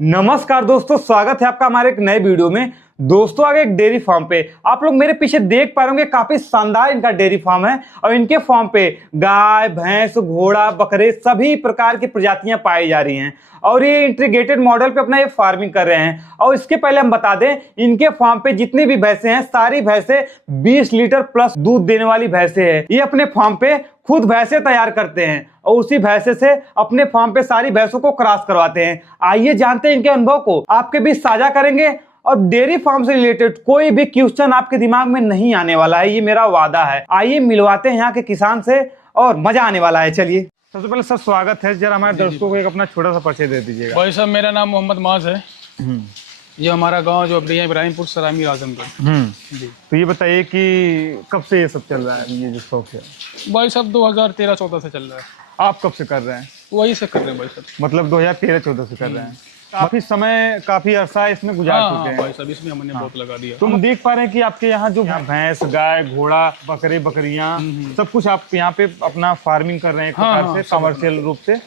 नमस्कार दोस्तों, स्वागत है आपका हमारे एक नए वीडियो में। दोस्तों आगे एक डेयरी फार्म पे आप लोग मेरे पीछे देख पा रहे होंगे, काफी शानदार इनका डेयरी फार्म है और इनके फार्म पे गाय, भैंस, घोड़ा, बकरे सभी प्रकार की प्रजातियां पाई जा रही हैं और ये इंटीग्रेटेड मॉडल पे अपना ये फार्मिंग कर रहे हैं। और इसके पहले हम बता दें, इनके फार्म पे जितनी भी भैंसें हैं सारी भैंसें 20 लीटर प्लस दूध देने वाली भैंसें हैं। ये अपने फार्म पे खुद भैंसें तैयार करते हैं और उसी भैंसे से अपने फार्म पे सारी भैंसों को क्रॉस करवाते हैं। आइए जानते हैं इनके अनुभव को, आपके बीच साझा करेंगे और डेयरी फार्म से रिलेटेड कोई भी क्वेश्चन आपके दिमाग में नहीं आने वाला है, ये मेरा वादा है। आइए मिलवाते हैं यहाँ के किसान से और मजा आने वाला है। चलिए सबसे पहले सर स्वागत है, जरा हमारे दर्शकों को एक अपना छोटा सा परिचय दे दीजिएगा। भाई साहब मेरा नाम मोहम्मद माज है। ये हमारा गांव जो अपडिया इब्राहिमपुर सरामी आजमगढ़। जी तो ये बताइए कि कब से ये सब चल रहा है, ये जो शौक है? भाई साहब 2013-14 से चल रहा है। आप कब से कर रहे हैं? वही से कर रहे हैं भाई साहब। मतलब 2013-14 से कर रहे हैं। काफी समय, काफी अरसा इसमें गुजार चुके हैं। भाई साहब इसमें हमने बहुत लगा दिया। तो हम देख पा रहे हैं कि आपके यहाँ जो भैंस, गाय, घोड़ा, बकरे, बकरियां सब कुछ आप यहाँ पे अपना फार्मिंग कर रहे हैं एक प्रकार से कमर्शियल रूप से,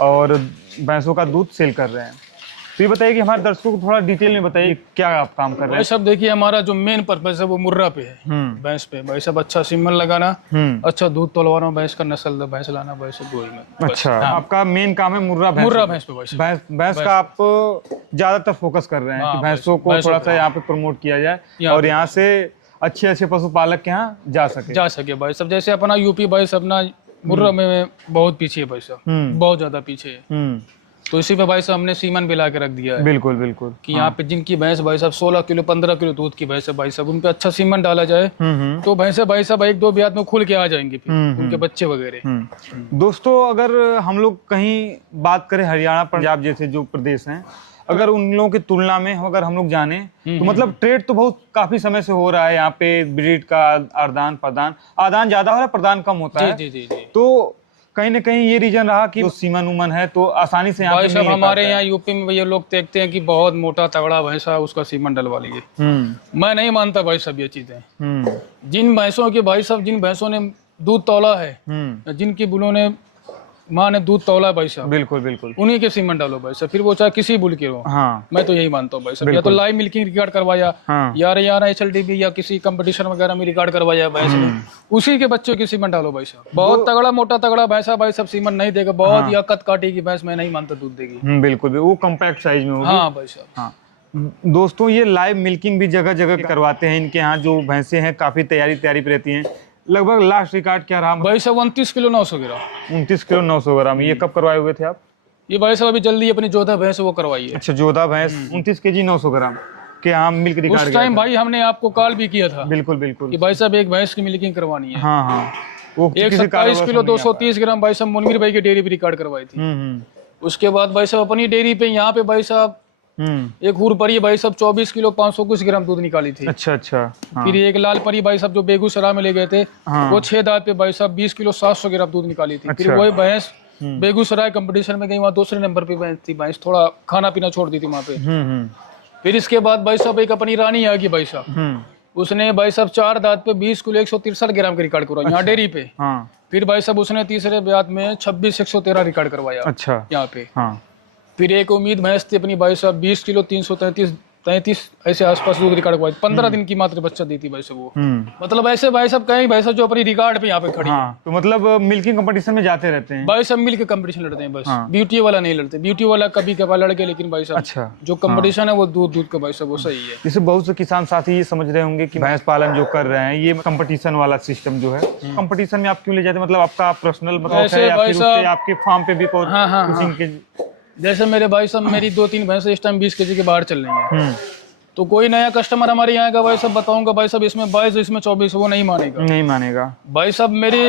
और भैंसों का दूध सेल कर रहे हैं। तो ये बताइए कि हमारे दर्शकों को थोड़ा डिटेल में बताइए क्या आप काम कर रहे हैं। भाई साहब देखिए, हमारा जो मेन पर्पज है वो मुर्रा पे है, भैंस पे। भाई साहब अच्छा सीमन लगाना, अच्छा दूध तोलवाना, भैंस का नस्ल भैंस लाना, भैंस गोई में। अच्छा, आपका मेन काम है मुर्रा भैंस पे। भैंस का आप ज्यादातर फोकस कर रहे हैं कि भैंसों को थोड़ा सा यहाँ पे प्रमोट किया जाए और यहाँ से अच्छे पशुपालक के यहाँ जा सके भाई साहब। जैसे अपना यूपी भाई साहब ना मुर्रा में बहुत पीछे है भाई साहब, बहुत ज्यादा पीछे है। तो इसी पे भाई साहब हमने सीमन भी ला के रख दिया है। बिल्कुल बिल्कुल कि यहाँ पे जिनकी भैंस भाई साहब 16 किलो 15 किलो दूध की भैंस है भाई साहब, उन पे अच्छा सीमन डाला जाए तो भैंसे भाई साहब 1-2 ब्यात में खुल के आ जाएंगे फिर उनके बच्चे वगैरह। दोस्तों अगर हम लोग कहीं बात करें हरियाणा, पंजाब जैसे जो प्रदेश हैं, अगर उन लोगों की तुलना में अगर हम लोग जाने तो मतलब ट्रेड तो बहुत काफी समय से हो रहा है यहाँ पे। ब्रीड का आदान प्रदान ज्यादा हो रहा है, प्रदान कम होता है। जी। तो कहीं ना कहीं ये रीजन रहा कि सीमन उमन है तो आसानी से भाई साहब हमारे यहाँ यूपी में भैया लोग देखते हैं कि बहुत मोटा तगड़ा भैंसा उसका सीमन डलवा लिए। मैं नहीं मानता भाई साहब ये चीजें। जिन भैंसों के भाई साहब, जिन भैंसों ने दूध तौला है, जिनकी बुलों ने माँ ने दूध तौला भाई साहब, बिल्कुल उन्हीं के सीमन डालो भाई साहब, फिर वो चाहे किसी बुल के हो। मैं तो यही मानता हूँ भाई साहब। या तो लाइव मिल्किंग रिकॉर्ड करवाया, या HLDB या किसी कंपटीशन वगैरह में रिकॉर्ड करवाया भैंस ने, उसी के बच्चों की सीमन डालो भाई साहब। बहुत तगड़ा मोटा तगड़ा भैंसा भाई साहब सीमन नहीं देगा, बहुत या कद काटी की भैंस मैं नहीं मानता दूध देगी। बिल्कुल, वो कॉम्पैक्ट साइज में होगी। हाँ भाई साहब। दोस्तों ये लाइव मिल्किंग भी जगह जगह करवाते हैं। इनके यहाँ जो भैंसे हैं काफी तैयारी पे रहती हैं। लगभग लास्ट रिकॉर्ड क्या रहा भाई साहब? 29 किलो 900 ग्राम। 29 किलो 900 ग्राम। ये कब करवाए हुए थे आप? ये भाई साहब अभी जल्दी अपनी जोधा भैंस वो करवाई है। अच्छा, जोधा भैंस 29 केजी 900 ग्राम के यहाँ मिल्क रिकॉर्ड। उस टाइम भाई हमने आपको कॉल भी किया था। बिल्कुल कि भाई साहब एक भैंस की मिल्किंग करवानी है। हाँ। वो 27 किलो 230 ग्राम भाई साहब मुनवीर भाई की डेयरी पे रिकॉर्ड करवाई थी। उसके बाद भाई साहब अपनी डेयरी पे यहाँ पे भाई साहब एक हुर परी भाई साहब 24 किलो 500 कुछ ग्राम दूध निकाली थी। अच्छा। फिर एक लाल परी भाई साहब जो बेगूसराय में ले गए थे, वो 6 दांत पे भाई साहब 20 किलो 700 ग्राम दूध निकाली थी। फिर वही भैंस बेगूसराय कंपटीशन में गई, वहाँ दूसरे नंबर पे भैंस थी। भैंस थोड़ा खाना पीना छोड़ दी थी वहाँ पे। फिर इसके बाद भाई साहब एक अपनी रानी आ गई भाई साहब, उसने भाई साहब 4 दांत पे 20 किलो 163 ग्राम का रिकॉर्ड करवाया यहाँ डेयरी पे। फिर भाई साहब उसने तीसरे ब्यात में 26 113 रिकॉर्ड करवाया। अच्छा, यहाँ पे। फिर एक उम्मीद भैंस थी अपनी भाई साहब 20 किलो 333 ऐसे आसपास दूध रिकॉर्ड हुआ। 15 दिन की मात्र बच्चा दी थी भाई साहब वो। मतलब ऐसे भाई साहब कहीं भाई साहब जो अपनी रिकॉर्ड पे यहाँ पे खड़ी है। तो मतलब मिल्किंग कंपटीशन में जाते रहते हैं भाई साहब, मिल्क कंपटीशन लड़ते हैं बस। ब्यूटी वाला नहीं लड़ते। ब्यूटी वाला कभी कभार लड़ गए, लेकिन भाई साहब अच्छा जो कंपटीशन है वो दूध का भाई साहब वो सही है। जैसे बहुत से किसान साथी ये समझ रहे होंगे कि भैंस पालन जो कर रहे हैं ये कंपटीशन वाला सिस्टम जो है, कंपटीशन में आप क्यों ले जाते हैं? मतलब आपका पर्सनल मतलब आपके फार्म पे भी कोई? जैसे मेरे भाई साहब मेरी 2-3 भैंसें इस टाइम 20 केजी के बाहर चल रही हैं। तो कोई नया कस्टमर हमारे यहाँ का भाई साहब बताऊंगा भाई साहब इसमें 22 इसमें 24, वो नहीं मानेगा भाई साहब। मेरी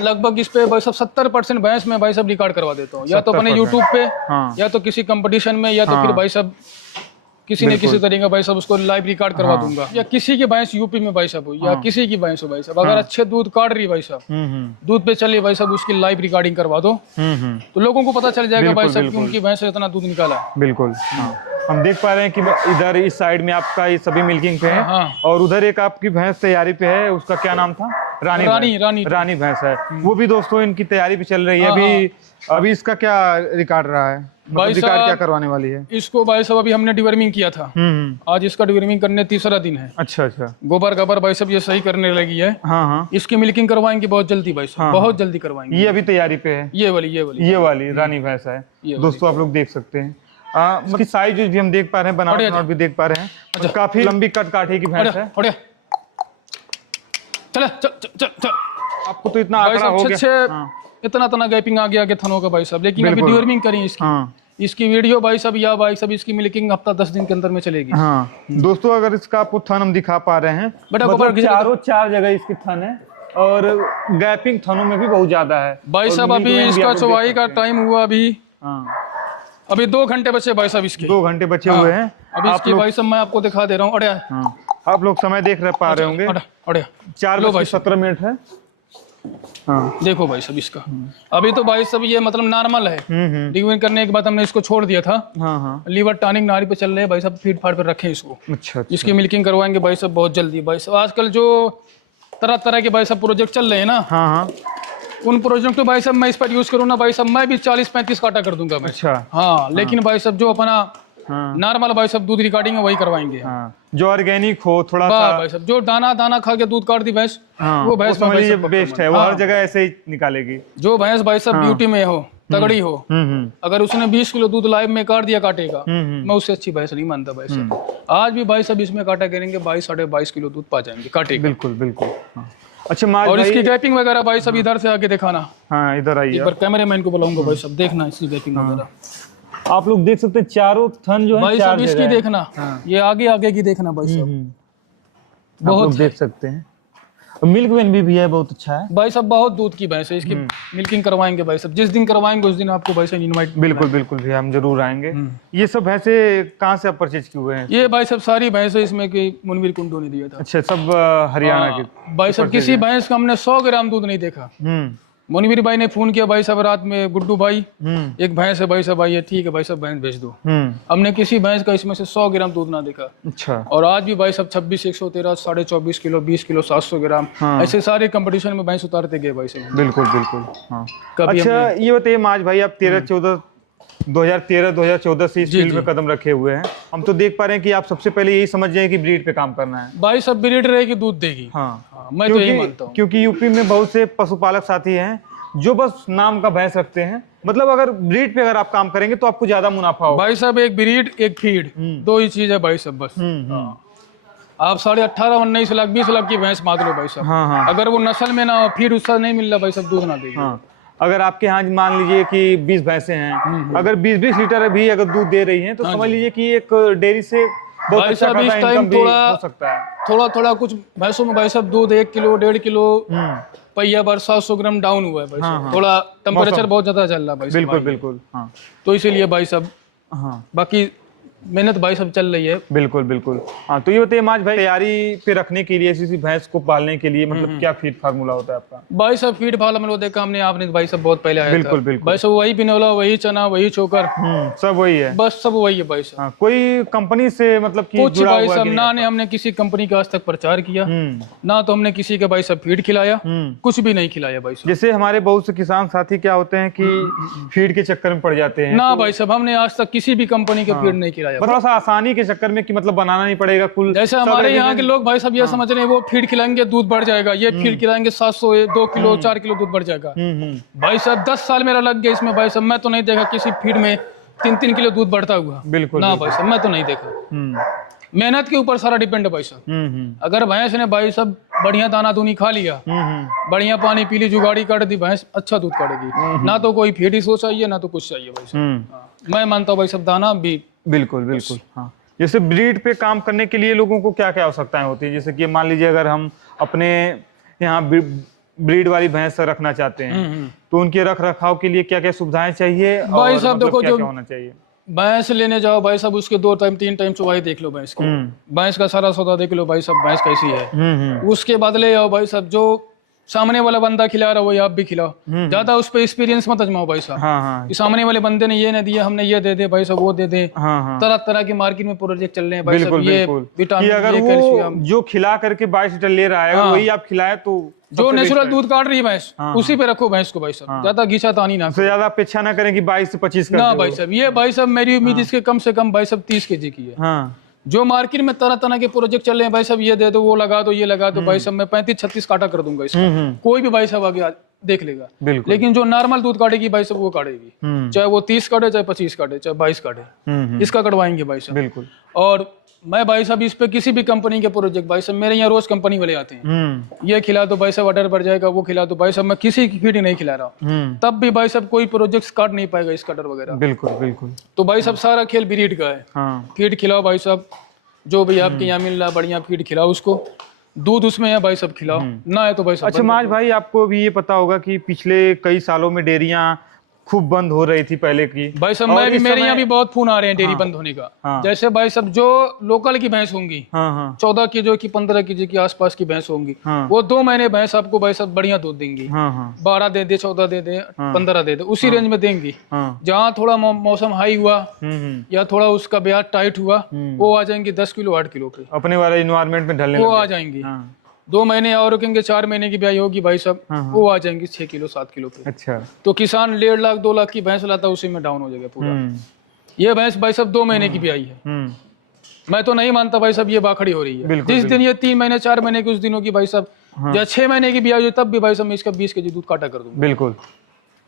लगभग इस पे भाई साहब 70% भैंस में भाई साहब रिकॉर्ड करवा देता हूँ, या तो अपने यूट्यूब पे, या तो किसी कंपटीशन में, या तो फिर भाई साहब किसी न किसी तरीके भाई साहब उसको लाइव रिकॉर्ड करवा दूंगा। या किसी की भैंस यूपी में भाई साहब हो, या किसी की भैंस हो भाई साहब, अगर अच्छे दूध काट रही भाई साहब, दूध पे चली भाई साहब, उसकी लाइव रिकॉर्डिंग करवा दो तो लोगों को पता चल जाएगा भाई साहब कि उनकी भैंस से इतना दूध निकाला। बिल्कुल। हम देख पा रहे हैं कि इधर इस साइड में आपका ये सभी मिल्किंग पे है और उधर एक आपकी भैंस तैयारी पे है, उसका क्या नाम था? रानी रानी भैंस। रानी रानी भैंस है, वो भी दोस्तों इनकी तैयारी भी चल रही है। अभी अभी इसका क्या रिकॉर्ड रहा है, मतलब भाई रिकॉर्ड क्या साहब, करवाने वाली है? इसको भाई साहब अभी हमने डिवर्मिंग किया था। आज इसका डिवर्मिंग करने तीसरा दिन है। अच्छा अच्छा। गोबर गबर भाई साहब ये सही करने लगी है। हाँ हाँ। इसकी मिल्किंग करवाएंगे बहुत जल्दी भाई साहब, बहुत जल्दी करवाएंगे। ये अभी तैयारी पे है, ये वाली रानी भैंस है ये दोस्तों, आप लोग देख सकते हैं। इसकी साइज भी हम देख पा रहे हैं, बनावट भी देख पा रहे हैं, और काफी लंबी कट काठी की भैंस है। चल चल चल चल। आपको तो इतना आंकड़ा हो गया, इतना गैपिंग आ गया थनों का भाई साहब, लेकिन अभी डिवर्मिंग करी इसकी। इसकी वीडियो भाई साहब या भाई साहब इसकी मिल्किंग हफ्ता 10 दिन के अंदर में चलेगी। हाँ दोस्तों, अगर इसका आपको थन हम दिखा पा रहे हैं, बेटा मतलब चारों 4 जगह इसकी थन है, और गैपिंग थनों में भी बहुत ज्यादा है भाई साहब। अभी इसका चौवाई का टाइम हुआ, अभी 2 घंटे बचे भाई साहब इसके। 2 घंटे बचे हुए हैं अभी इसकी भाई साहब मैं आपको दिखा दे रहा हूँ। अड़िया आप लोग समय देख पा रहे होंगे, 4:17 है। देखो भाई साहब इसका अभी तो भाई साहब ये मतलब नॉर्मल है। डिवर्मिंग करने के बाद हमने इसको छोड़ दिया था। लीवर टॉनिक नारी पे चल रहे हैं भाई साहब, फीड फाड़ पे रखे इसको। अच्छा। इसकी मिल्किंग करवाएंगे भाई साहब बहुत जल्दी। भाई साहब आजकल जो तरह तरह के भाई साहब प्रोजेक्ट चल रहे हैं ना, उन प्रोजेक्ट को भाई साहब मैं इस पर यूज करूँ ना भाई साहब, मैं भी 40-35 काटा कर दूंगा। अच्छा। लेकिन भाई साहब जो अपना नॉर्मल भाई साहब दूध रिकॉर्डिंग है वही करवाएंगे। जो ऑर्गेनिक हो थोड़ा सा भाई साहब, जो दाना खा के दूध काट दी भैंस, वो भैंस बेस्ट है, वो हर जगह ऐसे ही निकालेगी। जो भैंस भाई साहब ब्यूटी में हो, तगड़ी हो, अगर उसने 20 किलो दूध लाइव में काट दिया काटेगा, मैं उससे अच्छी भैंस नहीं मानता भाई साहब। आज भी भाई साहब इसमें काटा करेंगे 22-22.5 किलो दूध पा जाएंगे काटेगा। बिल्कुल बिल्कुल। अच्छा, और इसकी गैपिंग वगैरह भाई साहब इधर से आगे दिखाना। इधर आइए, एक बार कैमरामैन को बुलाऊंगा भाई साहब, देखना इसकी गैपिंग वगैरह। आप लोग देख सकते हैं चारों थन जो है भाई साहब इसकी देखना, ये आगे की देखना भाई साहब, बहुत देख सकते हैं। मिल्क वैन भी है, बहुत अच्छा है भाई साहब, बहुत दूध की भैंस है। इसकी मिल्किंग करवाएंगे भाई साहब, जिस दिन करवाएंगे उस दिन आपको भाई साहब इनवाइट। बिल्कुल भैया, हम जरूर आएंगे। ये सब भैंसे कहाँ से आप परचेज किए हुए हैं? ये भाई साहब सारी भैंसें इसमें की मुनवीर कुंडू ने दिया था। अच्छा, सब हरियाणा के भाई साहब। किसी भैंस का हमने 100 ग्राम दूध नहीं देखा। मुनवीर भाई ने फोन किया भाई साहब रात में, गुड्डू भाई एक भैंस है भाई साहब, भाई ठीक है भाई साहब भैंस भेज दो। हमने किसी भैंस का इसमें से 100 ग्राम दूध ना देखा। अच्छा। और आज भी भाई साहब 26, 113, 24.5 किलो, 20 किलो, 700 ग्राम, ऐसे सारे कंपटीशन में भैंस उतारते गए भाई साहब। बिल्कुल। अच्छा, ये बताइए माज भाई, आप 2013-2014 से इस फील्ड में कदम रखे हुए हैं। हम तो देख पा रहे हैं कि आप सबसे पहले यही समझ जाए कि ब्रीड पे काम करना है। भाई सब ब्रीड रहेगी दूध देगी। मैं तो यही मानता हूँ, क्योंकि यूपी में बहुत से पशुपालक साथी हैं जो बस नाम का भैंस रखते हैं। मतलब अगर ब्रीड पे अगर आप काम करेंगे तो आपको ज्यादा मुनाफा होगा। भाई साहब एक ब्रीड एक फीड, 2 ही चीज है भाई साहब बस। आप 18.5-19 लाख 20 लाख की भैंस मान लो भाई साहब, अगर वो नस्ल में ना फीड उसका नहीं मिल रहा भाई साहब, दूध ना देगी। अगर आपके यहाँ मान लीजिए कि 20 भैंसें हैं, अगर 20-20 लीटर भी अगर दूध दे रही हैं, तो समझ लीजिए कि एक डेयरी से बहुत अच्छा खासा इनकम भी हो सकता है। थोड़ा कुछ भैंसों में भाई साहब दूध 1 किलो 1.5 किलो पहिया बार 700 ग्राम डाउन हुआ है भाई साहब। थोड़ा टेम्परेचर बहुत ज्यादा चल रहा है भाई साहब। बिल्कुल। तो इसीलिए भाई साहब बाकी मेहनत भाई सब चल रही है। बिल्कुल। तो ये बताइए माज भाई, तैयारी पे रखने के लिए इसी भैंस को पालने के लिए मतलब क्या फीड फार्मूला होता है आपका? भाई साहब फीड फार्मूला देखा हमने, आपने भाई सब बहुत पहले आया बिल्कुल। भाई सब वही पिनोला, वही चना, वही चोकर, सब वही है, बस सब वही है भाई साहब। कोई कंपनी से मतलब कि कुछ भाई साहब ना ने हमने किसी कंपनी का आज तक प्रचार किया, ना तो हमने किसी के भाई साहब फीड खिलाया, कुछ भी नहीं खिलाया भाई साहब। जैसे हमारे बहुत से किसान साथी क्या होते हैं कि फीड के चक्कर में पड़ जाते हैं। ना भाई साहब, हमने आज तक किसी भी कंपनी के फीड नहीं खिलाया। थोड़ा सा आसानी के चक्कर में कि मतलब बनाना नहीं पड़ेगा कुल। जैसे हमारे यहाँ के लोग भाई साहब ये समझ रहे हैं वो फीड खिलाएंगे दूध बढ़ जाएगा, ये फीड खिलाएंगे 700 2 किलो 4 किलो दूध बढ़ जाएगा। भाई साहब 10 साल मेरा लग गया इसमें भाई साहब, मैं तो नहीं देखा किसी फीड में 3-3 किलो दूध बढ़ता हुआ। बिल्कुल ना भाई साहब, मैं तो नहीं देखा। मेहनत के ऊपर सारा डिपेंड है भाई साहब। अगर भैंस ने भाई साहब बढ़िया दाना दूनी खा लिया, बढ़िया पानी पी ली, जुगाड़ी काट दी, भैंस अच्छा दूध काटेगी। ना तो कोई फीड ही सो चाहिए, ना तो कुछ चाहिए भाई साहब। मैं मानता हूँ भाई साहब दाना भी। बिल्कुल। जैसे ब्रीड पे काम करने के लिए लोगों को क्या क्या आवश्यकताएं होती है? जैसे कि मान लीजिए अगर हम अपने यहाँ ब्रीड वाली भैंस रखना चाहते हैं, तो उनके रख रखाव के लिए क्या क्या सुविधाएं चाहिए भाई साहब? देखो क्या होना चाहिए? भैंस लेने जाओ भाई साहब, उसके 2 टाइम 3 टाइम चुवाई देख लो भैंस की, भैंस का सारा सौदा देख लो भाई साहब, भैंस कैसी है। उसके बाद ले आओ भाई साहब, जो सामने वाला बंदा खिला रहा, वही आप भी खिलाओ। ज्यादा उस पर एक्सपीरियंस मत अजमाओ भाई साहब। हाँ हाँ कि सामने वाले बंदे ने ये नहीं दिया, हमने ये दे दे भाई साहब, वो दे दे। हाँ हाँ तरह तरह के मार्केट में प्रोजेक्ट चल रहे हैं भाई साहब, बिल्कुल ये बिल्कुल कि विटामिन, अगर ये वो कैल्शियम, जो खिला करके 22 लीटर ले रहा है अगर वही आप खिलाए तो जो सबसे नेचुरल बेस्ट है। दूध काट रही है भैंस, हाँ, उसी पे रखो भैंस को भाई साहब। ज्यादा घिसा तानी ना उससे ज्यादा अपेक्षा ना करें कि 22 से 25 कर ना दो। भाई साहब। ये भाई साहब मेरी उम्मीद इसके कम से कम भाई साहब 30 kg की है। हाँ जो मार्केट में तरह तरह के प्रोजेक्ट चल रहे हैं भाई साहब, ये दे दो, वो लगा दो, ये लगा दो भाई साहब, मैं 35-36 काटा कर दूंगा इसका। कोई भी भाई साहब आगे देख लेगा। बिल्कुल। लेकिन जो नॉर्मल दूध काटेगी भाई साहब वो काटेगी, चाहे वो 30 काटे, चाहे 25 काटे, चाहे 22 काटे, इसका कटवाएंगे भाई साहब। बिल्कुल। और मैं भाई साहब इस पे किसी भी कंपनी के प्रोजेक्ट भाई साहब, मेरे यहाँ रोज कंपनी वाले आते हैं, ये खिला दो भाई साहब ऑर्डर बढ़ जाएगा, वो खिला दो भाई साहब, मैं किसी की फीड नहीं खिला रहा, तब भी भाई साहब कोई प्रोजेक्ट काट नहीं पाएगा इस कटर वगैरह। बिल्कुल बिल्कुल। तो भाई साहब सारा खेल ब्रीड का है। हाँ फीड खिलाओ भाई साहब, जो भी आपके यहाँ मिल रहा बढ़िया फीड खिलाओ उसको, दूध उसमें है भाई साहब खिलाओ, ना है तो भाई साहब। अच्छा माज भाई, आपको भी ये पता होगा कि पिछले कई सालों में डेयरियां खूब बंद हो रही थी पहले की। भाई साहब और मैं भी, इस मेरे समय- यहाँ भी बहुत फोन आ रहे हैं डेयरी बंद होने का। हाँ। जैसे भाई साहब जो लोकल की भैंस होंगी, हाँ हाँ 14 kg की 15 kg की आसपास की भैंस होंगी, हाँ। वो 2 महीने भैंस आपको भाई साहब बढ़िया दूध देंगी। हाँ हाँ 12 दे दे, 14 दे दे, 15 दे दे, उसी रेंज में देंगी। हाँ जहाँ थोड़ा मौसम हाई हुआ या थोड़ा उसका ब्याज टाइट हुआ, वो आ जाएंगी 10 किलो 8 किलो पे, अपने वाले इन्वायरमेंट में ढलने वो लगे। आ जाएंगी। हाँ 2 महीने और रुकेंगे, 4 महीने की ब्याज होगी भाई साहब, वो आ जाएंगी 6 किलो 7 किलो पे। अच्छा। तो किसान 1.5 लाख 2 लाख की भैंस लाता, उसी में डाउन हो जाएगा पूरा। ये भैंस भाई साहब 2 महीने की ब्याई है। मैं तो नहीं मानता भाई साहब ये बाखड़ी हो रही है। बिल्कुल, जिस दिन ये 3 महीने 4 महीने की उस दिनों की भाई साहब, या 6 महीने की ब्याई हो तब भी भाई साहब मैं इसका 20 kg दूध काटा कर दूंगा। बिल्कुल,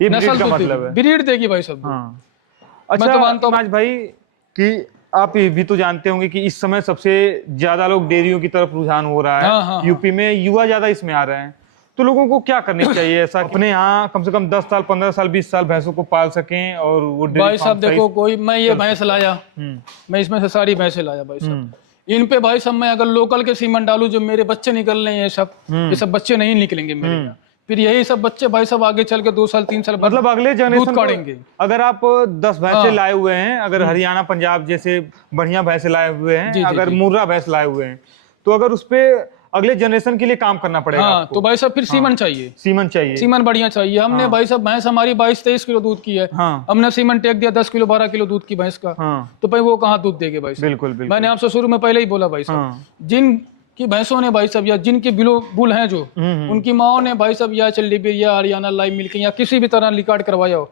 ये नस्ल ब्रीड का दूध मतलब है। ब्रीड देगी भाई साहब। हाँ। मैं अच्छा तो मानता हूँ माज भाई कि आप ये भी तो जानते होंगे कि इस समय सबसे ज्यादा लोग डेयरियों की तरफ रुझान हो रहा है। हाँ, हाँ, यूपी में युवा ज्यादा इसमें आ रहे हैं, तो लोगों को क्या करनी चाहिए ऐसा अपने यहाँ कम से कम 10 साल 15 साल 20 साल भैंसों को पाल सकें और वो डेयरी भाई साहब फार्म देखो, कोई मैं ये भैंस लाया, हम्म, मैं इसमें से सारी भैंसें लाया भाई साहब, इन पे भाई साहब मैं अगर लोकल के सीमेंट डालू, जो मेरे बच्चे निकल रहे हैं ये सब बच्चे नहीं निकलेंगे मेरे यहाँ। फिर यही सब बच्चे भाई साहब आगे चल के 2 साल 3 साल मतलब अगले जनरेशन दूध काटेंगे। अगर आप 10 भैंसे लाए हुए हैं, अगर हरियाणा पंजाब जैसे बढ़िया भैंसे लाए हुए हैं, जी, अगर जी। मुर्रा भैंस लाए हुए हैं, तो अगर उस पे अगले जनरेशन के लिए काम करना पड़ेगा हाँ, आपको। तो भाई साहब फिर सीमन चाहिए, सीमन चाहिए। सीमन बढ़िया चाहिए। हमने भाई साहब भैंस हमारी 22-23 किलो दूध की है, हाँ हमने सीमन टेक दिया 10 किलो 12 किलो दूध की भैंस का, हाँ तो भाई वो कहाँ दूध देंगे भाई साहब। बिल्कुल बिल्कुल। मैंने आपसे शुरू में पहले ही बोला भाई साहब, हाँ जिन की भैंसों ने भाई साहब, या जिनके बिलो बुल हैं जो, उनकी माओ ने भाई साहब या चंडीगढ़ या हरियाणा लाइव मिल्क या किसी भी तरह रिकॉर्ड करवाया हो,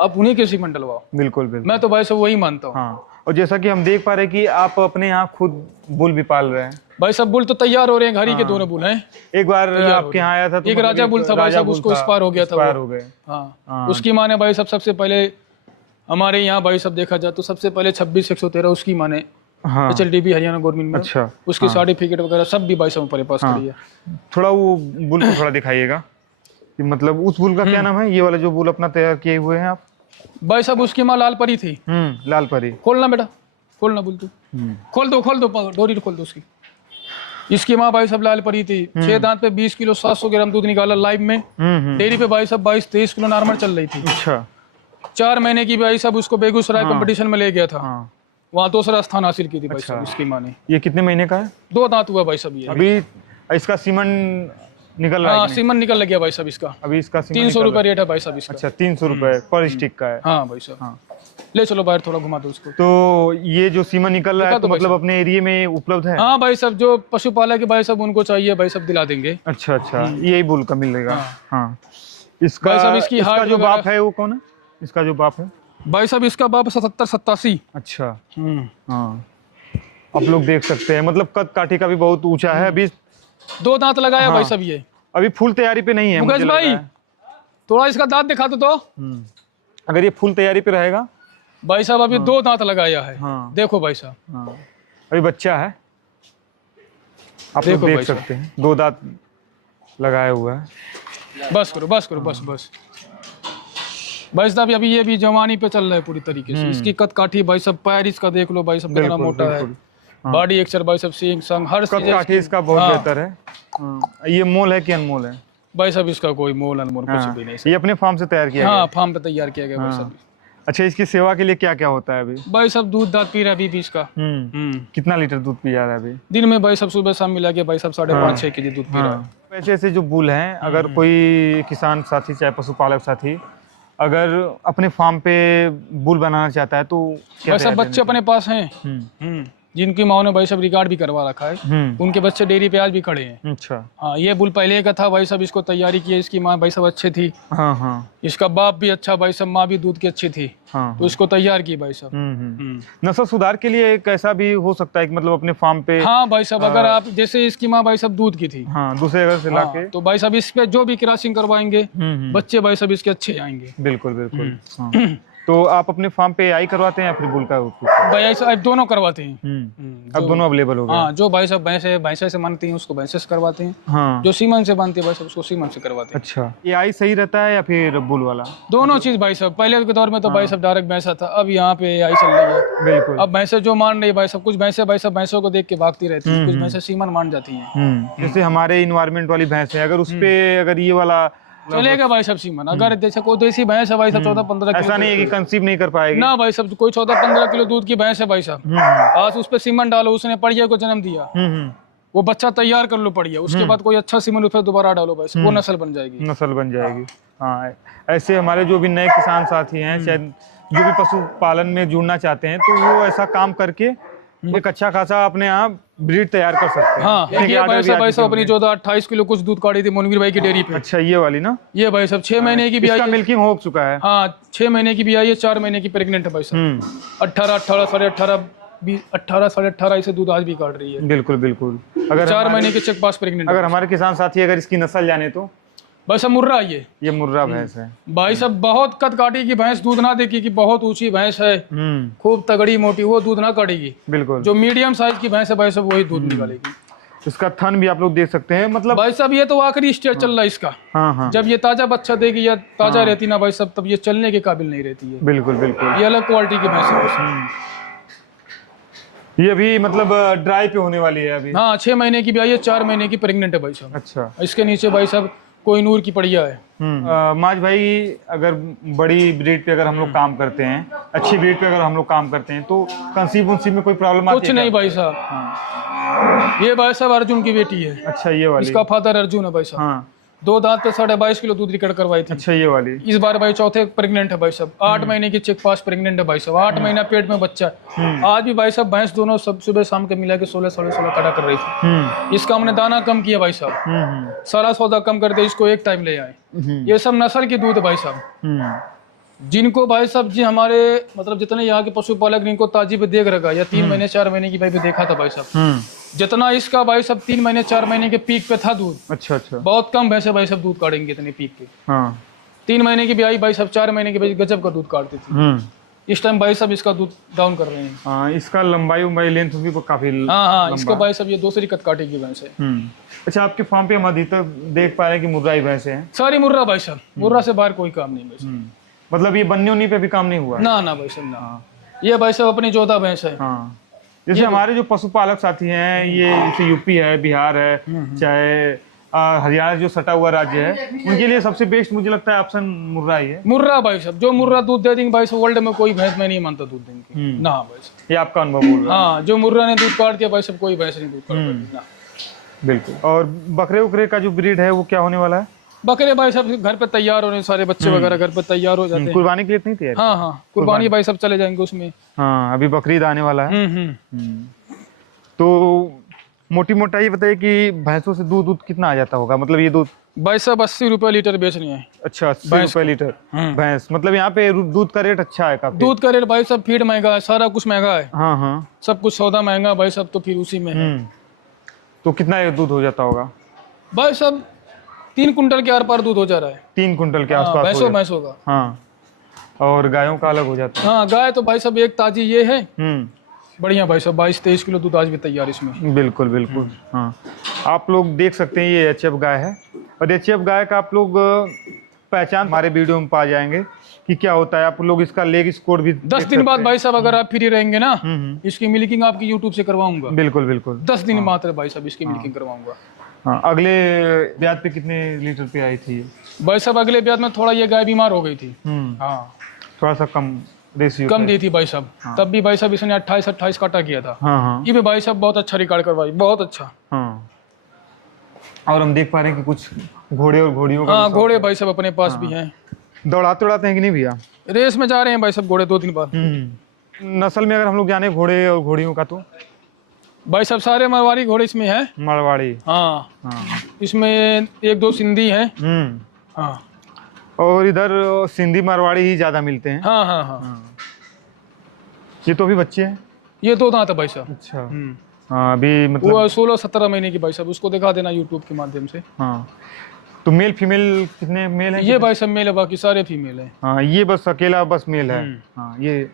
आप उन्हीं के सीमन डलवाओ। बिल्कुल बिल्कुल। मैं तो भाई साहब वही मानता हूँ। हाँ, और जैसा कि हम देख पा रहे हैं कि आप अपने यहाँ खुद बुल भी पाल रहे हैं। भाई साहब बुल तो तैयार हो रहे हैं, घर ही के दोनों बुल हैं। एक बार आपके यहाँ आया था तो एक राजा बुल था भाई साहब, उसको एक्सपायर हो गया था एक्सपायर वो। हो गए। हाँ, उसकी माँ ने भाई साहब सबसे पहले हमारे यहाँ भाई साहब देखा जाए तो सबसे पहले 26,113 उसकी माँ ने हाँ HLDB हरियाणा गवर्नमेंट में, अच्छा। उसकी सर्टिफिकेट वगैरह सब भी भाई साहब हमारे पास खड़ी है। थोड़ा वो बुल को थोड़ा दिखाइएगा कि मतलब उस बुल का क्या नाम है, ये वाला जो बुल अपना तैयार किए हुए हैं आप। भाई साहब उसकी माँ लाल परी थी। लाल परी। खोलना बेटा, खोलना बुल तू, खोल दो डोरी खोल दो उसकी। इसकी माँ भाई साहब लाल परी थी, 6 दांत पे 20 किलो 700 ग्राम दूध निकाला लाइव में। डेयरी पे भाई साहब 22-23 किलो नॉर्मल चल रही थी। अच्छा। 4 महीने की भाई साहब उसको बेगूसराय कंपटीशन में ले गया था, हाँ वहाँ 2रा स्थान हासिल की थी भाई साहब इसकी माँ ने। ये कितने महीने का है? 2 दांत हुआ भाई साहब ये। अभी इसका सीमन निकल रहा है हाँ कि नहीं? सीमन निकल गया भाई साहब इसका। अभी इसका सीमन 300 निकल रुपये रहा रेट है भाई साहब इसका। है। अच्छा 300 रुपए पर स्टिक का है। हाँ भाई साहब। हाँ। ले चलो बाहर थोड़ा घुमा दो उसको। तो ये जो सीमन निकल रहा है दिखा तो दो भाई मतलब साहब। अपने एरिया में उपलब्ध है? हाँ भाई साहब, जो पशुपालक है भाई साहब उनको चाहिए भाई साहब दिला देंगे। अच्छा अच्छा, यही बुल का मिलेगा। हाँ इसका भाई साहब इसकी इसका हार्ट जो वगैरह- बाप है वो कौन है? इसका जो बाप है? भाई साहब इसका बाप 77-87। अच्छा। हाँ आप लोग देख सकते हैं, मतलब कद काठी का भी बहुत ऊंचा है। अभी 2 दांत लगाया हाँ। भाई साहब ये। अभी फुल तैयारी पे नहीं है मुकेश मुझे लग भाई रहा है। थोड़ा इसका दांत दिखा दो तो। अगर ये फुल तैयारी पे रहेगा। भाई साहब अभी 2 दांत लगाया है। हाँ। देखो भाई साहब, हाँ अभी बच्चा है, आप लोग देखो देख भाई साहब। सकते हैं 2 दांत लगाया हुआ है। बस करो बस। भाई साहब अभी ये भी जवानी पे चल रहा है पूरी तरीके से। इसकी कद काठी भाई साहब, पैर इसका देख लो भाई साहब कितना बिल्कुल, मोटा है। बिल्कुल। बॉडी एक्सर भाई साहब, सींग संग हर कद चीज काठी इसका बहुत हाँ। बेहतर है। हाँ। ये मोल है कि अनमोल है? भाई साहब इसका कोई मोल अनमोल कुछ हाँ। भी नहीं। ये अपने फार्म से तैयार किया हाँ गया फार्म पे तैयार किया गया भाई साहब। अच्छा, इसकी सेवा के लिए क्या क्या होता है अभी? भाई सब दूध दाद पी रहा है अभी भी इसका। कितना लीटर दूध पी जा रहा है अभी दिन में भाई सब सुबह शाम मिला के भाई सब 5.5-6 केजी दूध पी रहा है। ऐसे ऐसे जो बुल हैं, अगर कोई किसान साथी चाहे पशुपालक साथी अगर अपने फार्म पे बुल बनाना चाहता है तो क्या भाई सब बच्चे अपने पास हैं जिनकी माँ ने भाई सब रिकॉर्ड भी करवा रखा है। उनके बच्चे डेयरी पे आज भी खड़े हैं। अच्छा। हाँ, ये बुल पहले का था भाई सब, इसको तैयारी की है, इसकी माँ भाई सब अच्छी थी। हाँ हाँ। इसका बाप भी अच्छा भाई सब, माँ भी दूध की अच्छी थी। हाँ, तो इसको तैयार की भाई सब। नस्ल सुधार के लिए एक ऐसा भी हो सकता है कि मतलब अपने फार्म पे हाँ भाई सब, अगर आप जैसे इसकी माँ भाई सब दूध की थी, हाँ, दूसरे जगह से लाके तो भाई सब इस पे जो भी क्रॉसिंग करवाएंगे बच्चे भाई सब इसके अच्छे आएंगे। बिल्कुल बिल्कुल। हाँ। तो आप अपने फार्म पे आई करवाते हैं या फिर बुल का? भाई ऐसा दोनों करवाते हैं। अब दोनों अवेलेबल हो गए। हाँ, जो भाई सब भैंसे से मानती हैं उसको भैंसे से करवाते हैं। हाँ। जो सीमन से बांधती है भाई सब उसको सीमन से करवाते हैं। अच्छा, ये आई सही रहता है या फिर बुल वाला? दोनों चीज भाई सब। पहले के दौर में तो भाई सब डायरेक्ट भैंसा था, अब यहाँ पे आई चल रही है। बिल्कुल। अब भैंसे जो मान रही है भाई सब, कुछ भैंसे भाई सब भैंसों को देख के भागती रहती है, कुछ भैंसे सीमन मान जाती हैं। जैसे हमारे इन्वायरमेंट वाली भैंस है, अगर उसपे अगर ये वाला चलेगा भाई सब सीमन। अगर जैसे कोई देसी भैंस है भाई सब 14-15 किलो, ऐसा नहीं है कि कंसीव नहीं कर पाएगी ना भाई सब, कोई 14-15 किलो दूध की भैंस है भाई साहब, आज उस पे सीमन डालो, उसने पड़िया को जन्म दिया, वो बच्चा तैयार कर लो पड़िया, उसके बाद कोई अच्छा सीमन उस पर दोबारा डालो भाई साहब, वो नस्ल बन जाएगी। नस्ल बन जाएगी। हाँ, ऐसे हमारे जो भी नए किसान साथी हैं, शायद जो भी पशुपालन में जुड़ना चाहते हैं, तो वो ऐसा काम करके एक अच्छा खासा अपने आप ब्रीड तैयार कर सकते हैं। हाँ, ये भाई साहब अपनी 14-28 किलो कुछ दूध काढ़ी थी मोनवीर भाई की डेयरी पे। अच्छा, ये वाली ना? ये भाई साहब 6 महीने की भी आई है, मिल्किंग हो चुका है। हाँ, 6 महीने की भी आई है, 4 महीने की प्रेग्नेंट है भाई साहब। 18, 18, 18 से दूध आज भी काट रही है। बिल्कुल बिल्कुल। अगर 4 महीने के चेक पास प्रेग्नेंट। अगर हमारे किसान साथी अगर इसकी नस्ल जाने तो? भाई साहब मुर्रा ये मुर्रा भैंस है भाई साहब, बहुत कद काटी की भैंस दूध ना देगी कि बहुत ऊंची भैंस है, खूब तगड़ी मोटी, वो दूध ना काटेगी। बिल्कुल। जो मीडियम साइज की भैंस है भाई साहब वही दूध निकालेगी। इसका थन भी आप लोग देख सकते हैं, मतलब भाई साहब ये तो आखिरी स्टेज चल रहा है इसका। हाँ हाँ। जब ये ताजा बच्चा देगी या ताजा रहती ना भाई साहब, तब ये चलने के काबिल नहीं रहती है। बिल्कुल बिल्कुल। ये अलग क्वालिटी की भैंस है। ये भी मतलब ड्राई पे होने वाली है अभी? हाँ, 6 महीने की भी आई है, 4 महीने की प्रेग्नेंट है भाई साहब। अच्छा। इसके नीचे भाई साहब कोई नूर की पड़िया है। माज भाई, अगर बड़ी ब्रीड पे अगर हम लोग काम करते हैं, अच्छी ब्रीड पे अगर हम लोग काम करते हैं, तो कंसीव में कोई प्रॉब्लम आती है? कुछ नहीं भाई साहब। ये भाई साहब अर्जुन की बेटी है। अच्छा, ये वाली? इसका फादर अर्जुन है भाई साहब। हाँ। 2 दांत पे 22.5 किलो दूध रिकॉर्ड करवाई थी। अच्छा, ये वाली? इस बार भाई चौथे प्रेग्नेंट है भाई साहब। 8 महीने की चेक पास प्रेग्नेंट है भाई साहब। 8 महीना पेट में बच्चा है। आज भी भाई साहब भैंस दोनों सब सुबह शाम के मिला के 16 कटा कर रही थी। इसका हमने दाना कम किया भाई साहब, सारा सौदा कम कर दिया, इसको एक टाइम ले आए। ये सब नस्ल की दूध है भाई साहब, जिनको भाई साहब जी हमारे मतलब जितने यहाँ के पशुपालक इनको ताजी पे देख रखा, या 3 महीने 4 महीने की भाई भी देखा था भाई साहब, जितना इसका भाई साहब 3 महीने 4 महीने के पीक पे था दूध। अच्छा अच्छा। बहुत कम भैंसे भाई साहब दूध काटेंगे इतने पीक पे। हाँ। 3 महीने की भी आई भाई साहब, 4 महीने की भाई गजब का दूध काटती थी। इस टाइम भाई साहब इसका दूध डाउन कर रहे हैं। हाँ, इसका लंबाई लेंथ भी काफी। हाँ, इसको भाई साहब ये दूसरी कद काटेगी भैंस है। अच्छा, आपके फार्म पे हम अधिकतर देख पा रहे हैं कि मुर्रा ही भैंसे हैं? सारी मुर्रा भाई साहब, मुर्रा से बाहर कोई काम नहीं भाई साहब। मतलब ये बन्नी उन्नी पे भी काम नहीं हुआ? ना भाई साहब ना। ये भाई साहब अपनी जोधा भैंस है। हाँ। जैसे हमारे जो पशुपालक साथी हैं, ये जैसे यूपी है, बिहार है, चाहे हरियाणा जो सटा हुआ राज्य है, उनके लिए सबसे बेस्ट मुझे लगता है ऑप्शन मुर्रा ही है। मुर्रा भाई साहब, जो मुर्रा दूध दे देंगे भाई साहब, वर्ल्ड में कोई भैंस में नहीं मानता दूध देंगे ना भाई साहब। ये आपका अनुभव बोल रहा है? हाँ, जो मुर्रा ने दूध काट दिया भाई साहब, कोई भैंस नहीं दूध काट। बिल्कुल। और बकरे उकरे का जो ब्रीड है वो क्या होने वाला है? बकरे भाई साहब घर पे तैयार होने, सारे बच्चे वगैरह घर पे तैयार हो जाते हैं। कुर्बानी के लिए नहीं तैयार? हाँ, कुर्बानी भाई सब चले जाएंगे उसमें। हाँ, अभी बकरीद आने वाला है। तो मोटी मोटाई बताइए कि भैंसों से दूध कितना आ जाता होगा? मतलब ये दूध भाई साहब 80 रुपए लीटर बेच रही है। अच्छा, 80 रुपए लीटर भैंस? मतलब यहाँ पे दूध का रेट अच्छा है काफी? दूध का रेट भाई साहब, फीड महंगा है, सारा कुछ महंगा है। हाँ हाँ, सब कुछ सौदा महंगा भाई साहब, तो फिर उसी में तो कितना दूध हो जाता होगा भाई साहब? 3 कुंटल के आर पार दूध हो जा रहा है। 3 कुंटल के आसपास? भैंसों का। हाँ, और गायों का अलग हो जाता है? हाँ, गाय तो भाई साहब एक ताजी ये है, बढ़िया भाई साहब, 22-23 किलो दूध आज भी तैयार इसमें। बिल्कुल बिल्कुल। हाँ, आप लोग देख सकते हैं ये एचएफ गाय है, और एचएफ गाय का आप लोग पहचान हमारे वीडियो में पा जाएंगे कि क्या होता है। आप लोग इसका लेग स्कोर भी 10 दिन बाद भाई साहब अगर आप फ्री रहेंगे ना, इसकी मिल्किंग आपकी यूट्यूब से करवाऊंगा। बिल्कुल बिल्कुल। 10 दिन मात्र भाई साहब इसकी मिल्किंग करवाऊंगा। हाँ, अगले ब्याज पे कितने लीटर पे आई थी भाई साहब? अगले ब्याज में थोड़ा ये गाय बीमार हो गई थी। हाँ, थोड़ा सा कम देसी कम होता दी थी भाई साहब। तब भी भाई साहब इसने 28 काटा किया था। हाँ हाँ ये भी भाई साहब बहुत अच्छा रिकॉर्ड करवाई, बहुत अच्छा। हाँ। और हम देख पा रहे हैं कि कुछ घोड़े और घोड़ियों का हाँ भी शौक घोड़े है। भाई साहब अपने पास भी हैं। दौड़ाते उड़ाते हैं कि नहीं भैया? रेस में जा रहे हैं भाई साहब घोड़े 2-3 बार। नस्ल में अगर हम लोग जाने घोड़े और घोड़ियों का तो भाई साहब सारे मारवाड़ी घोड़े इसमें हैं। मारवाड़ी। हाँ हाँ। इसमें 1-2 सिंधी हैं। हाँ और इधर सिंधी मारवाड़ी ही ज्यादा मिलते हैं। हाँ हाँ हाँ। ये तो अभी बच्चे हैं। ये 2 दांत है भाई साहब। अच्छा। हाँ अभी मतलब वो 16-17 महीने की भाई साहब, उसको दिखा देना यूट्यूब के माध्यम से। हाँ। तो मेल फीमेल कितने मेल हैं? ये भाई साहब मेल है, बाकी सारे फीमेल हैं। हाँ ये बस अकेला बस मेल है। हाँ ये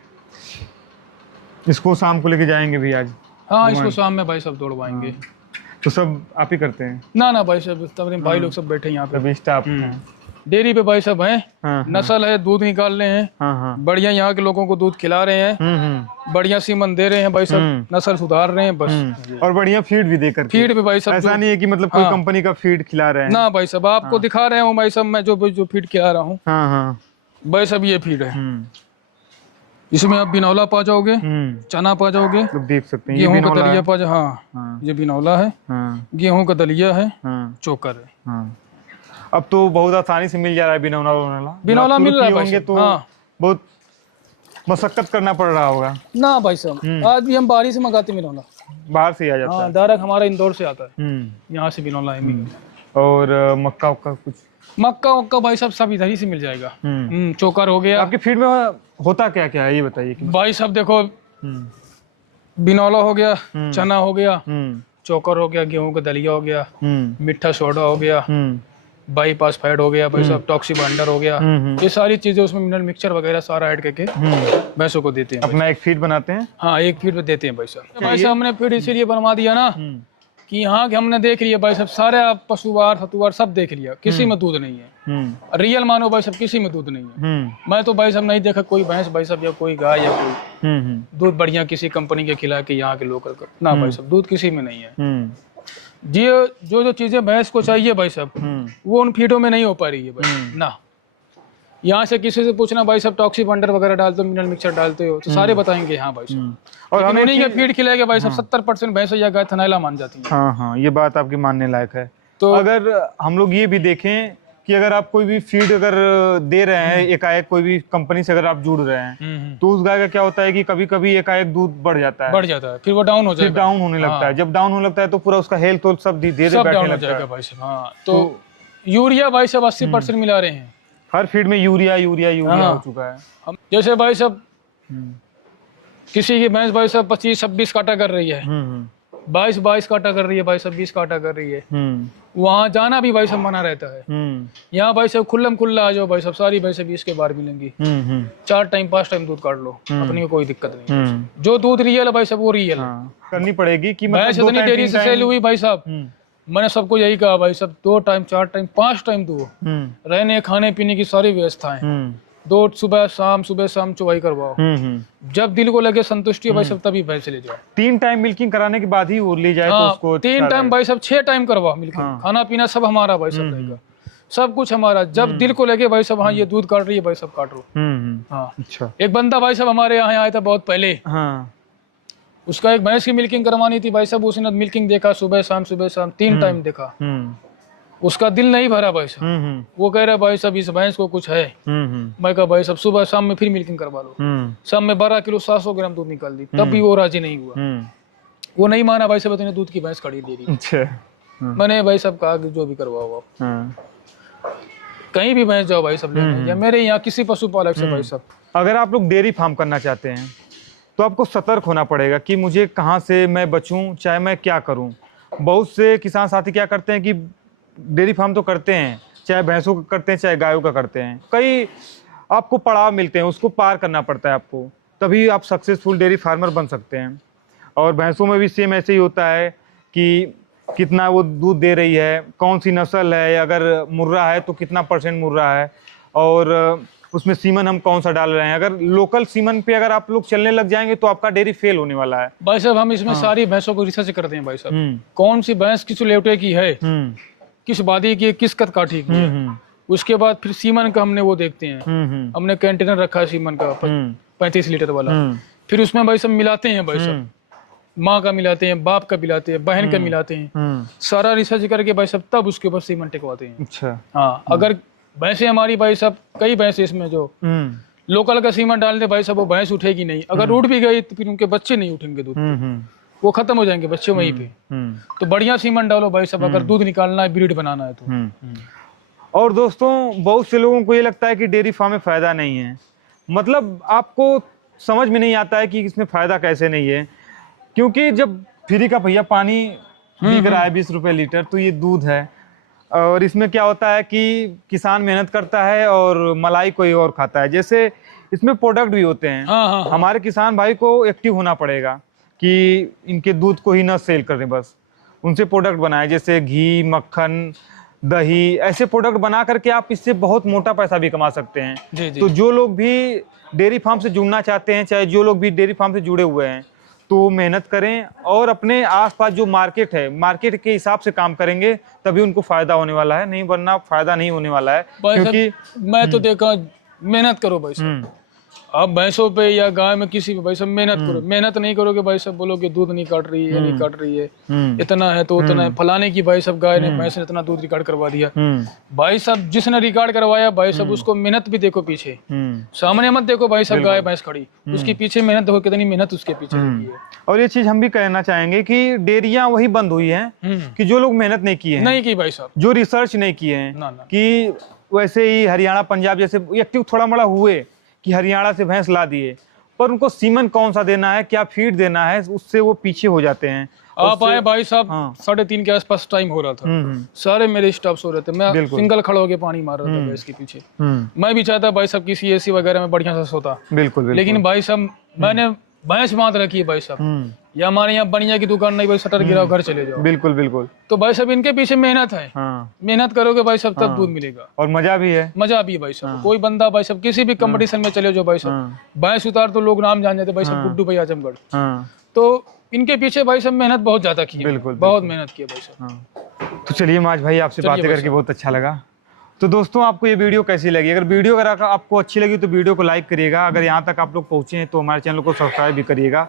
इसको शाम को लेके जाएंगे भी आज। हाँ इसको शाम में भाई साहब दौड़वाएंगे। तो सब आप ही करते हैं? ना भाई साहब तब भाई लोग सब बैठे हैं यहाँ पे। सभी स्टाफ हैं। डेयरी पे भाई साहब हैं। हाँ नस्ल है, दूध निकाल रहे हैं। हाँ हाँ। बढ़िया यहाँ के लोगों को दूध खिला रहे हैं। बढ़िया सीमन दे रहे हैं भाई साहब, नस्ल सुधार रहे हैं बस। और बढ़िया फीड भी देकर के। फीड पे भाई साहब ऐसा नहीं है कि मतलब कोई कंपनी का फीड खिला रहे हैं। ना भाई साहब आपको दिखा रहे हूँ भाई साहब, मैं जो फीड खिला रहा हूँ हाँ हाँ। भाई साहब ये फीड है। इसमें आप बिनौला पा जाओगे, चना पा जाओगे, लोग देख सकते हैं। गेहूं का दलिया पा जा। हाँ ये बिनौला है, गेहूं का दलिया है, चोकर है। हाँ। अब तो बहुत आसानी से मिल जा रहा है बिनौला मिल रहा है भाई तो बहुत मशक्कत करना पड़ रहा होगा ना भाई साहब। आज भी हम बाहर से मंगाते बिनौला, बाहर से आ जाता है। डायरेक्ट हमारा इंदौर से आता है, यहाँ से बिनौला है। और मक्का उक्का कुछ? मक्का उक्का भाई साहब सब इधर ही से मिल जाएगा। चोकर हो गया। आपके फीड में होता क्या क्या है ये बताइए। भाई साहब देखो बिनौला हो गया, चना हो गया, चोकर हो गया, गेहूं का दलिया हो गया, मीठा सोडा हो गया, बाईपास फैट हो गया भाई साहब, टॉक्सी बंडर हो गया। ये सारी चीजें उसमें मिनरल मिक्सचर वगैरह सारा ऐड करके भैंसों को देते हैं। अपना एक फीड बनाते हैं। हाँ एक फीड देते हैं भाई साहब। भाई साहब हमने फीड इसीलिए बनवा दिया ना कि यहाँ के हमने देख लिया भाई साहब, सारे पशुआर सतुआर सब देख लिया, किसी में दूध नहीं है। रियल मानो भाई साहब किसी में दूध नहीं है। मैं तो भाई साहब नहीं देखा कोई भैंस भाई साहब या कोई गाय या कोई दूध बढ़िया किसी कंपनी के खिला के यहाँ के लोकल ना भाई साहब, दूध किसी में नहीं है। जो चीजें भैंस को चाहिए भाई साहब वो उन फीडों में नहीं हो पा रही है भाई ना। यहाँ से किसी से पूछना भाई साहब टॉक्सी बंडर वगैरह डालते हो, मिनरल मिक्सचर डालते हो, तो सारे बताएंगे हाँ भाई साहब। और हम उन्हीं के फीड खिलाएंगे भाई साहब 70% भैंस या गाय थनैला मान जाती है। हाँ हाँ ये बात आपकी मानने लायक है। तो अगर हम लोग ये भी देखें कि अगर आप कोई भी फीड अगर दे रहे हैं एकाएक कोई भी कंपनी से अगर आप जुड़ रहे हैं तो उस गाय का क्या होता है कि कभी कभी एकाएक दूध बढ़ जाता है, फिर वो डाउन हो जाएगा, फिर डाउन होने लगता है। जब डाउन होने लगता है तो पूरा उसका हेल्थ तो सब धीरे धीरे बैठने लगता है भाई साहब। हाँ तो यूरिया भाई साहब 80% मिला रहे हैं हर फीड में। यूरिया हो चुका है। हम जैसे भाई साहब किसी की भैंस भाई साहब 25-26 काटा कर रही है, 22 काटा कर रही है भाई साहब, 20 काटा कर रही है, वहाँ जाना भी भाई साहब मना रहता है। यहाँ भाई साहब खुल्लम खुल्ला आ जाओ भाई साहब, सारी भैंस 20 के बार मिलेंगी। 4 टाइम 5 टाइम दूध काट लो, अपनी को कोई दिक्कत नहीं। जो दूध रियल है भाई साहब वो रियल करनी पड़ेगी कि भैंस इतनी देरी से सेल हुई भाई साहब। मैंने सबको यही कहा भाई साहब 2 टाइम 4 टाइम 5 टाइम दो, रहने खाने पीने की सारी व्यवस्थाएं, 2 सुबह शाम चुवाई करवाओ। जब दिल को लगे संतुष्टि भाई साहब तभी भैंस ले जाओ। 3 टाइम मिल्किंग कराने के बाद ही वो ले जाए तो उसको 3 टाइम भाई साहब 6 टाइम करवाओ मिल्किंग, खाना पीना सब हमारा भाई साहब रहेगा, सब कुछ हमारा। जब दिल को लगे भाई साहब हाँ ये दूध काट रही है भाई साहब काट लो। हाँ अच्छा। एक बंदा भाई साहब हमारे यहाँ आया था बहुत पहले, उसका एक भैंस की मिल्किंग करवानी थी भाई साहब, उसने मिल्किंग देखा सुबह शाम 3 टाइम देखा, उसका दिल नहीं भरा भाई साहब। वो कह रहा भाई साहब इस भैंस को कुछ है। मैं कहा भाई साहब सुबह शाम में फिर मिल्किंग करवा लो। शाम में 12 किलो 700 ग्राम दूध निकाल दी, तब भी वो राजी नहीं हुआ। वो नहीं माना भाई साहब, इतने दूध की भैंस खड़ी दे रही। मैंने भाई साहब कहा कि जो भी करवाओ आप कहीं भी भैंस जाओ भाई साहब लेने, या मेरे यहाँ किसी पशुपालक से भाई साहब। अगर आप लोग डेयरी फार्म करना चाहते हैं तो आपको सतर्क होना पड़ेगा कि मुझे कहाँ से मैं बचूं, चाहे मैं क्या करूं। बहुत से किसान साथी क्या करते हैं कि डेयरी फार्म तो करते हैं, चाहे भैंसों का करते हैं चाहे गायों का करते हैं, कई आपको पड़ाव मिलते हैं, उसको पार करना पड़ता है आपको, तभी आप सक्सेसफुल डेयरी फार्मर बन सकते हैं। और भैंसों में भी सेम ऐसे ही होता है कि कितना वो दूध दे रही है, कौन सी नस्ल है, अगर मुर्रा है तो कितना % मुर्रा है, और उसमें सीमन हम कौन सा डाल रहे हैं। अगर लोकल सीमन पे अगर आप लोग चलने लग जाएंगे तो आपका डेयरी फेल होने वाला है भाई साहब। हम इसमें सारी भैंसों को रिसर्च करते हैं भाई साहब, कौन सी भैंस किस लेवटे की है, किस वादी की, किस कद काठी की। उसके बाद फिर सीमन का हमने वो देखते हैं, हमने कंटेनर रखा है सीमन का, 35 लीटर वाला। फिर उसमें भाई सब मिलाते हैं भाई सब, माँ का मिलाते हैं, बाप का मिलाते हैं, बहन का मिलाते हैं, सारा रिसर्च करके भाई सब तब उसके ऊपर सीमेंट टिकवाते हैं। अच्छा। हाँ, अगर भैंसे हमारी भाई सब, कई भैंसे इसमें जो लोकल का सीमेंट डाल दे भाई सब, वो भैंस उठेगी नहीं। अगर उठ भी गई तो फिर उनके बच्चे नहीं उठेंगे दूध पे, वो खत्म हो जाएंगे बच्चे वहीं पे। तो बढ़िया सीमेंट डालो भाई सब, अगर दूध निकालना है, ब्रीड बनाना है तो। और दोस्तों, बहुत से लोगों को ये लगता है कि डेयरी फार्म में फायदा नहीं है, मतलब आपको समझ में नहीं आता है कि इसमें फायदा कैसे नहीं है, क्योंकि जब फ्री का भैया पानी बिक रहा है 20 रुपए लीटर, तो ये दूध है। और इसमें क्या होता है कि किसान मेहनत करता है और मलाई कोई और खाता है। जैसे इसमें प्रोडक्ट भी होते हैं। हाँ। हमारे किसान भाई को एक्टिव होना पड़ेगा कि इनके दूध को ही न सेल करें, बस उनसे प्रोडक्ट बनाए, जैसे घी, मक्खन, दही, ऐसे प्रोडक्ट बना करके आप इससे बहुत मोटा पैसा भी कमा सकते हैं। जी। तो जो लोग भी डेयरी फार्म से जुड़ना चाहते हैं, चाहे जो लोग भी डेयरी फार्म से जुड़े हुए हैं, तो मेहनत करें और अपने आसपास जो मार्केट है, मार्केट के हिसाब से काम करेंगे, तभी उनको फायदा होने वाला है, नहीं वरना फायदा नहीं होने वाला है। क्योंकि मैं तो देखा, मेहनत करो भाई साहब, आप भैंसों पे या गाय में किसी पे भाई साहब मेहनत करो। मेहनत नहीं करोगे भाई साहब, बोलोगे दूध नहीं काट रही है, नहीं काट रही है, इतना है तो उतना है, फलाने की भाई साहब गाय ने भैंस ने इतना दूध रिकॉर्ड करवा दिया। भाई साहब जिसने रिकॉर्ड करवाया भाई साहब, उसको मेहनत भी देखो पीछे, सामने मत देखो भाई साहब गाय भैंस खड़ी, उसके पीछे मेहनत देखो, कितनी मेहनत उसके पीछे लगी है। और ये चीज हम भी कहना चाहेंगे कि डेयरियां वही बंद हुई हैं कि जो लोग मेहनत नहीं किए हैं, नहीं की भाई साहब, जो रिसर्च नहीं किए हैं, ना। कि वैसे ही हरियाणा पंजाब जैसे एक्टिव थोड़ा मोड़ा हुए कि हरियाणा से भैंस ला दिए, पर उनको सीमन कौन सा देना है, क्या फीड देना है, उससे वो पीछे हो जाते हैं। आप आए भाई साहब, 3:30 के आसपास टाइम हो रहा था, सारे मेरे स्टाफ सो रहे थे, मैं सिंगल खड़ा होकर पानी मार रहा था भैंस के पीछे। मैं भी चाहता भाई साहब किसी एसी वगैरह में बढ़िया सा सोता, बिल्कुल। लेकिन भाई साहब मैंने भैंस बांध रखी है भाई साहब, या हमारे यहाँ बनिया की दुकान नहीं भाई, शटर गिराओ घर चले जाओ। बिल्कुल। तो भाई साहब इनके पीछे मेहनत है, मेहनत करोगे भाई साहब तब दूध मिलेगा, और मजा भी है, भाई साहब। कोई बंदा भाई साहब किसी भी कंपटीशन में चले जाओ भाई साहब, भैंस उतार तो लोग नाम जान जाते भाई साहब, गुड्डू भाई आजमगढ़। तो इनके पीछे भाई साहब मेहनत बहुत ज्यादा की है, बहुत मेहनत की है भाई साहब। तो चलिए माज भाई, आपसे बातें करके बहुत अच्छा लगा। तो दोस्तों, आपको ये वीडियो कैसी लगी? अगर वीडियो आपको अच्छी लगी तो वीडियो को लाइक करिएगा। अगर यहाँ तक आप लोग पहुँचे हैं तो हमारे चैनल को सब्सक्राइब भी करिएगा।